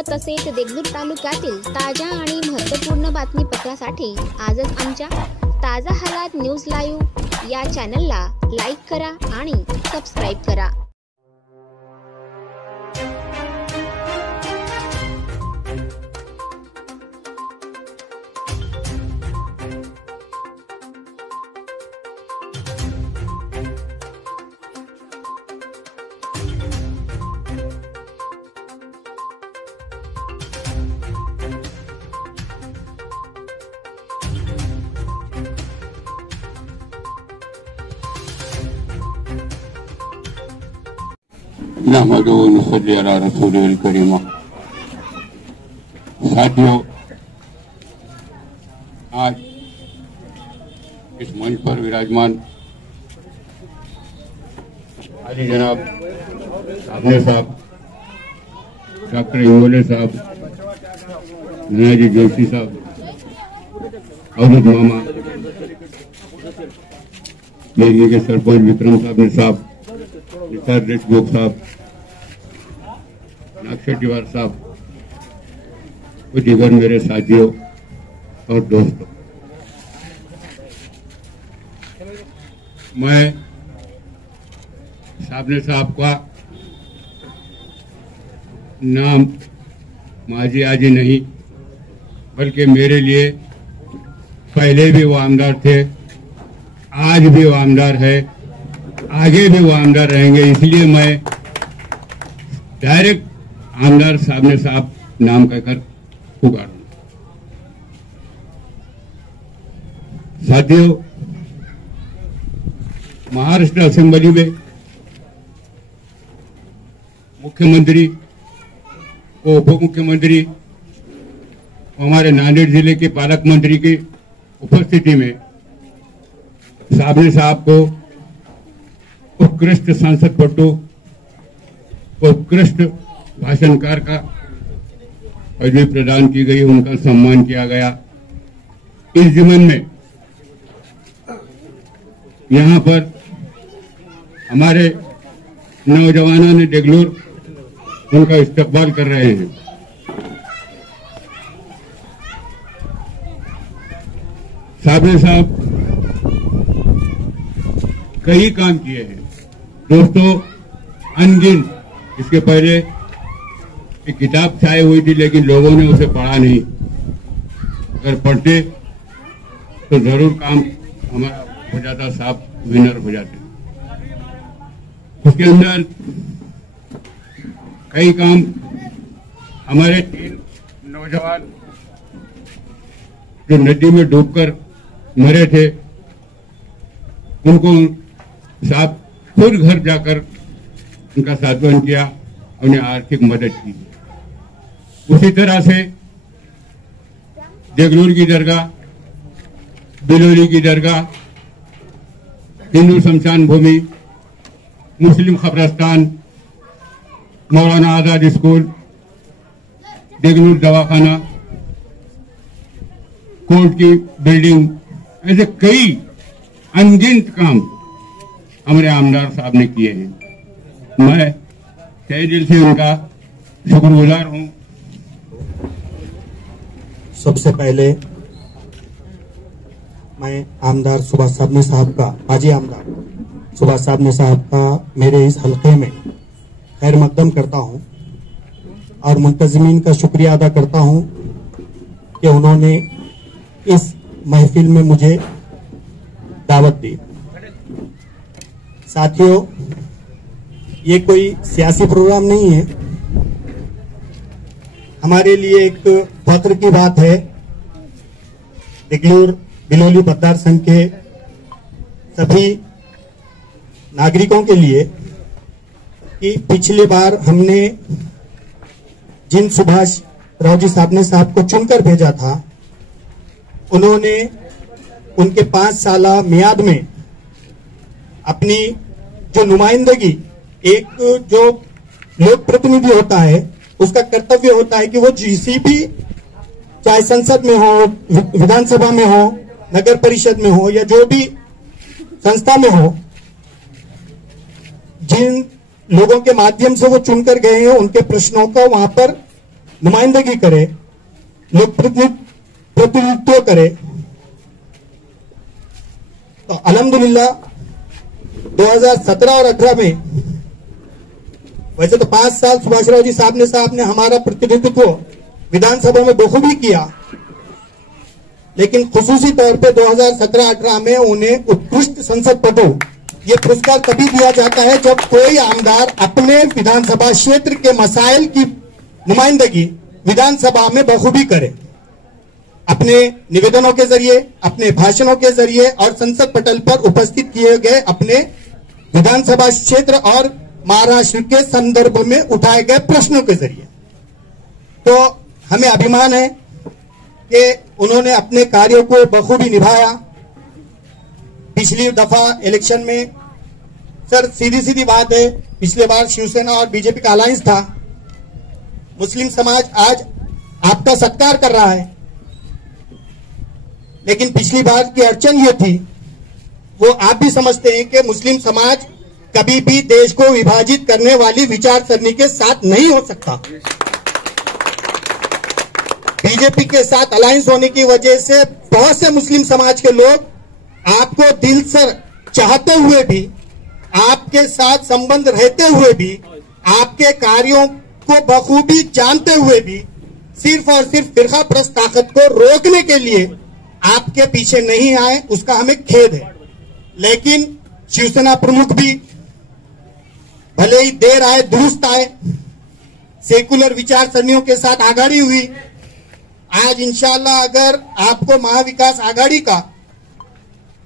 व तसेच देगलूर तालुक्यातील ताज्या आणि महत्त्वपूर्ण बातमीपत्रासाठी आजच आमच्या ताजा हालात न्यूज लाईव्ह या चॅनलला लाईक करा आणि सबस्क्राईब करा। नहमदुहु व नसल्ली अला रसूलिल करीम। साथियों, आज इस मंच पर विराजमान आली जनाब सामने साहब, डॉक्टर इंगोले साहब, नयाजी जोशी साहब, अवधूत मामा, एरिया के सरपंच विक्रम साहब ने साहब, निसार देशमुख साहब, नागशेट्टीवार साहब, कुछ दीगर मेरे साथियों और दोस्तों, मैं सामने साहब का नाम माजी आजी नहीं बल्कि मेरे लिए पहले भी वो आमदार थे, आज भी वो आमदार है, आगे भी वो आमदार रहेंगे। इसलिए मैं डायरेक्ट आमदार सामने साहब नाम कहकर पुकारूं। साथियों, महाराष्ट्र असेंबली में मुख्यमंत्री और उप मुख्यमंत्री, हमारे नांदेड़ जिले के पालक मंत्री की उपस्थिति में सामने साहब को उत्कृष्ट संसदपटु, उत्कृष्ट भाषणकार का पदवी प्रदान की गई, उनका सम्मान किया गया। इस जीवन में यहाँ पर हमारे नौजवानों ने देगलूर उनका इस्तकबाल कर रहे हैं। सामने साहब कई काम किए हैं दोस्तों, अनगिनत। इसके पहले एक किताब छाई हुई थी लेकिन लोगों ने उसे पढ़ा नहीं। अगर पढ़ते तो जरूर काम हमारा हो जाता, साहब विनर हो जाते। उसके अंदर कई काम, हमारे 3 नौजवान जो नदी में डूबकर मरे थे, उनको साहब खुद घर जाकर उनका सांत्वन किया, उन्हें आर्थिक मदद की। उसी तरह से देगलूर की दरगाह, बिलोली की दरगाह, हिंदू शमशान भूमि, मुस्लिम कब्रिस्तान, मौलाना आजाद स्कूल, देगलूर दवाखाना, कोर्ट की बिल्डिंग, ऐसे कई अनगिनत काम हमारे आमदार साहब ने किए हैं। मैं तहे दिल से उनका शुक्रगुजार हूं। सबसे पहले मैं आमदार सुभाष साबने साहब का, माजी आमदार सुभाष साबने साहब का मेरे इस हल्के में खैर मकदम करता हूं और मुंतजिमीन का शुक्रिया अदा करता हूं कि उन्होंने इस महफिल में मुझे दावत दी। साथियों, ये कोई सियासी प्रोग्राम नहीं है, हमारे लिए एक फख्र की बात है देगलूर बिलोली मतदार संघ के सभी नागरिकों के लिए कि पिछली बार हमने जिन सुभाष राव जी साबने साहब को चुनकर भेजा था, उन्होंने उनके 5 साला मियाद में अपनी जो नुमाइंदगी, एक जो लोक प्रतिनिधि होता है उसका कर्तव्य होता है कि वो जिसी भी, चाहे संसद में हो, विधानसभा में हो, नगर परिषद में हो या जो भी संस्था में हो, जिन लोगों के माध्यम से वो चुनकर गए हैं उनके प्रश्नों का वहां पर नुमाइंदगी करे, लोक प्रतिनिधित्व करे। तो अल्हम्दुलिल्लाह 2017 और 18 में वैसे तो 5 साल सुभाषराव जी साहब ने हमारा प्रतिनिधित्व विधानसभा में बखूबी किया, लेकिन खुसूसी तौर पे 2017-18 में उन्हें उत्कृष्ट संसद पटु ये पुरस्कार तभी दिया जाता है जब कोई आमदार अपने विधानसभा क्षेत्र के मसाइल की नुमाइंदगी विधानसभा में बखूबी करे, अपने निवेदनों के जरिए, अपने भाषणों के जरिए और संसद पटल पर उपस्थित किए गए अपने विधानसभा क्षेत्र और महाराष्ट्र के संदर्भ में उठाए गए प्रश्नों के जरिए। तो हमें अभिमान है कि उन्होंने अपने कार्यों को बखूबी निभाया। पिछली दफा इलेक्शन में सर सीधी बात है, पिछले बार शिवसेना और बीजेपी का अलायंस था। मुस्लिम समाज आज आपका सत्कार कर रहा है, लेकिन पिछली बार की अड़चन ये थी, वो आप भी समझते हैं कि मुस्लिम समाज कभी भी देश को विभाजित करने वाली विचारसरणी के साथ नहीं हो सकता। बीजेपी के साथ अलायंस होने की वजह से बहुत से मुस्लिम समाज के लोग आपको दिल से चाहते हुए भी, आपके साथ संबंध रहते हुए भी, आपके कार्यों को बखूबी जानते हुए भी सिर्फ और सिर्फ फिरका परस्त ताकत को रोकने के लिए आपके पीछे नहीं आए, उसका हमें खेद है। लेकिन शिवसेना प्रमुख भी भले ही देर आए दुरुस्त आए, सेकुलर विचारसरणियों के साथ आघाड़ी हुई। आज इंशाअल्लाह अगर आपको महाविकास आघाड़ी का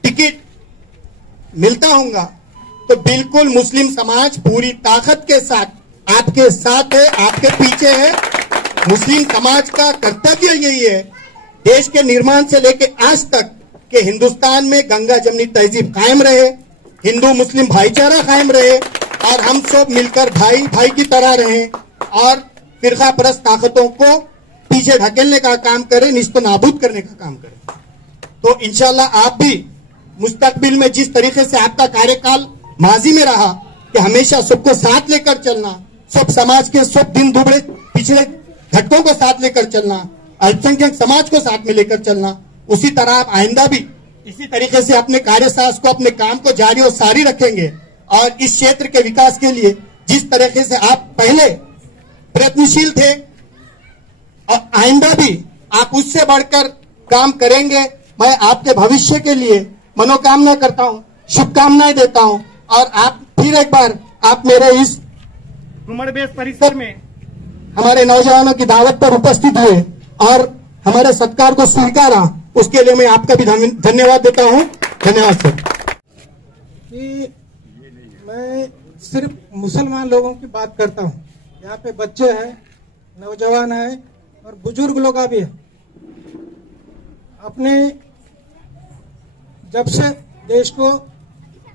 टिकट मिलता होगा तो बिल्कुल मुस्लिम समाज पूरी ताकत के साथ आपके साथ है, आपके पीछे है। मुस्लिम समाज का कर्तव्य यही है, देश के निर्माण से लेकर आज तक कि हिंदुस्तान में गंगा जमनी तहजीब कायम रहे, हिंदू मुस्लिम भाईचारा कायम रहे और हम सब मिलकर भाई भाई की तरह रहें और फिरका परस्त ताकतों को पीछे ढकेलने का काम करें, निस्त नाबूद करने का काम करें। तो इंशाल्लाह आप भी मुस्तकबिल में जिस तरीके से आपका कार्यकाल माजी में रहा कि हमेशा सबको साथ लेकर चलना, सब समाज के सब दिन दुबड़े पिछड़े घटकों को साथ लेकर चलना, अल्पसंख्यक समाज को साथ में लेकर चलना, उसी तरह आप आइंदा भी इसी तरीके से अपने कार्यसाहस को, अपने काम को जारी और सारी रखेंगे और इस क्षेत्र के विकास के लिए जिस तरीके से आप पहले प्रयत्नशील थे और आइंदा भी आप उससे बढ़कर काम करेंगे। मैं आपके भविष्य के लिए मनोकामना करता हूं, शुभकामनाएं देता हूं और आप फिर एक बार आप मेरे इस घुमड़बेस परिसर में हमारे नौजवानों की दावत पर उपस्थित हुए और हमारे सत्कार को स्वीकारा, उसके लिए मैं आपका भी धन्यवाद देता हूं। धन्यवाद सर। कि मैं सिर्फ मुसलमान लोगों की बात करता हूं, यहाँ पे बच्चे हैं, नौजवान हैं और बुजुर्ग लोग भी हैं। अपने जब से देश को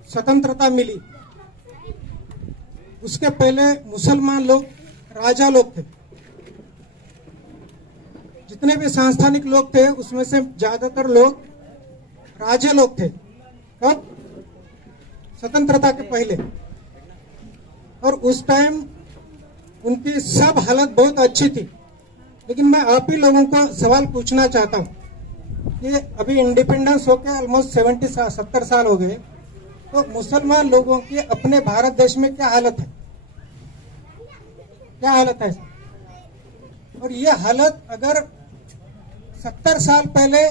स्वतंत्रता मिली उसके पहले मुसलमान लोग राजा लोग थे। जितने भी सांस्थानिक लोग थे उसमें से ज्यादातर लोग राजे लोग थे। कब? स्वतंत्रता के पहले। और उस टाइम उनकी सब हालत बहुत अच्छी थी। लेकिन मैं आप ही लोगों को सवाल पूछना चाहता हूं कि अभी इंडिपेंडेंस होकर ऑलमोस्ट 70 साल हो गए, तो मुसलमान लोगों की अपने भारत देश में क्या हालत है? क्या हालत है? और ये हालत अगर 70 साल पहले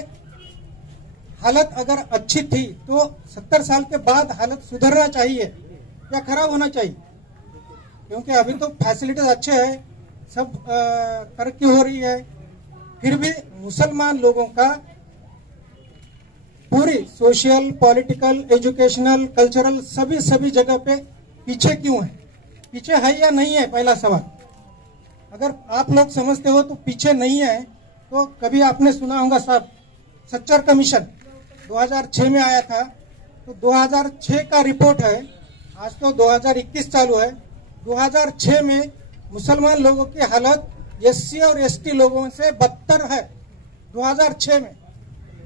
हालत अगर अच्छी थी तो 70 साल के बाद हालत सुधरना चाहिए या खराब होना चाहिए? क्योंकि अभी तो फैसिलिटीज अच्छे हैं, सब तरक्की हो रही है, फिर भी मुसलमान लोगों का पूरी सोशल, पॉलिटिकल, एजुकेशनल, कल्चरल सभी जगह पे पीछे क्यों है? पीछे है या नहीं है? पहला सवाल। अगर आप लोग समझते हो तो पीछे नहीं है, तो कभी आपने सुना होगा साहब सच्चर कमीशन 2006 में आया था, तो 2006 का रिपोर्ट है, आज तो 2021 चालू है। 2006 में मुसलमान लोगों की हालत एससी और एसटी लोगों से बदतर है 2006 में।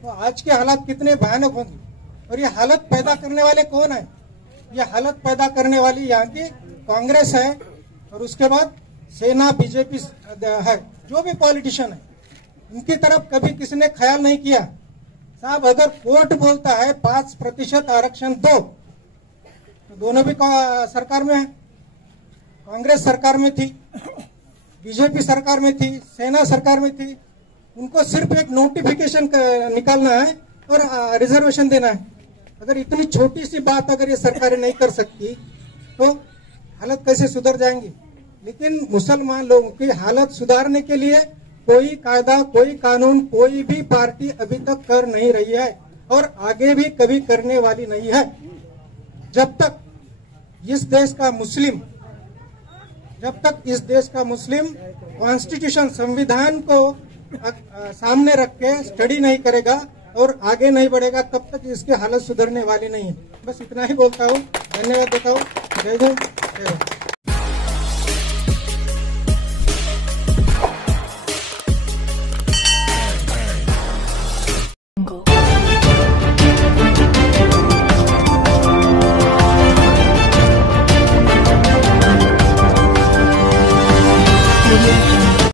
तो आज की हालत कितने भयानक होंगी? और ये हालत पैदा करने वाले कौन है? ये हालत पैदा करने वाली यहाँ की कांग्रेस है और उसके बाद सेना, बीजेपी है। जो भी पॉलिटिशियन है, उनकी तरफ कभी किसी ने ख्याल नहीं किया। साहब, अगर कोर्ट बोलता है 5% आरक्षण दो, तो दोनों भी सरकार में है। कांग्रेस सरकार में थी, बीजेपी सरकार में थी, सेना सरकार में थी। उनको सिर्फ एक नोटिफिकेशन निकालना है और रिजर्वेशन देना है। अगर इतनी छोटी सी बात अगर ये सरकारें नहीं कर सकती तो हालत कैसे सुधर जाएंगी। लेकिन मुसलमान लोगों की हालत सुधारने के लिए कोई कायदा, कोई कानून, कोई भी पार्टी अभी तक कर नहीं रही है और आगे भी कभी करने वाली नहीं है। जब तक इस देश का मुस्लिम कॉन्स्टिट्यूशन, संविधान को सामने रख के स्टडी नहीं करेगा और आगे नहीं बढ़ेगा, तब तक इसकी हालत सुधरने वाली नहीं है। बस इतना ही बोलता हूँ। धन्यवाद देता हूँ। जय हिंद, जय भारत।